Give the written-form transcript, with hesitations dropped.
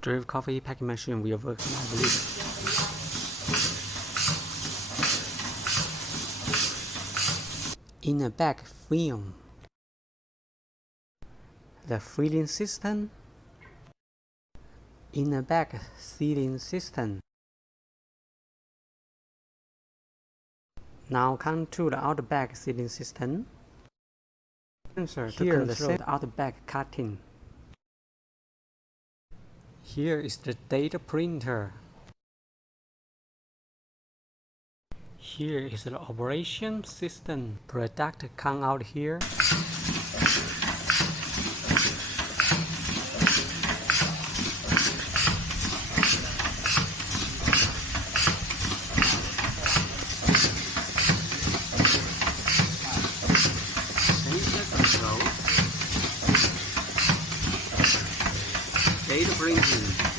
drip coffee packing machine will work, I believe. In a bag film, the filling system. In a bag sealing system. Now come to the outer bag sealing system. Sensor to control the outer bag cutting. Here is the data printer. Here is the operation system. Product come out here. Data printing.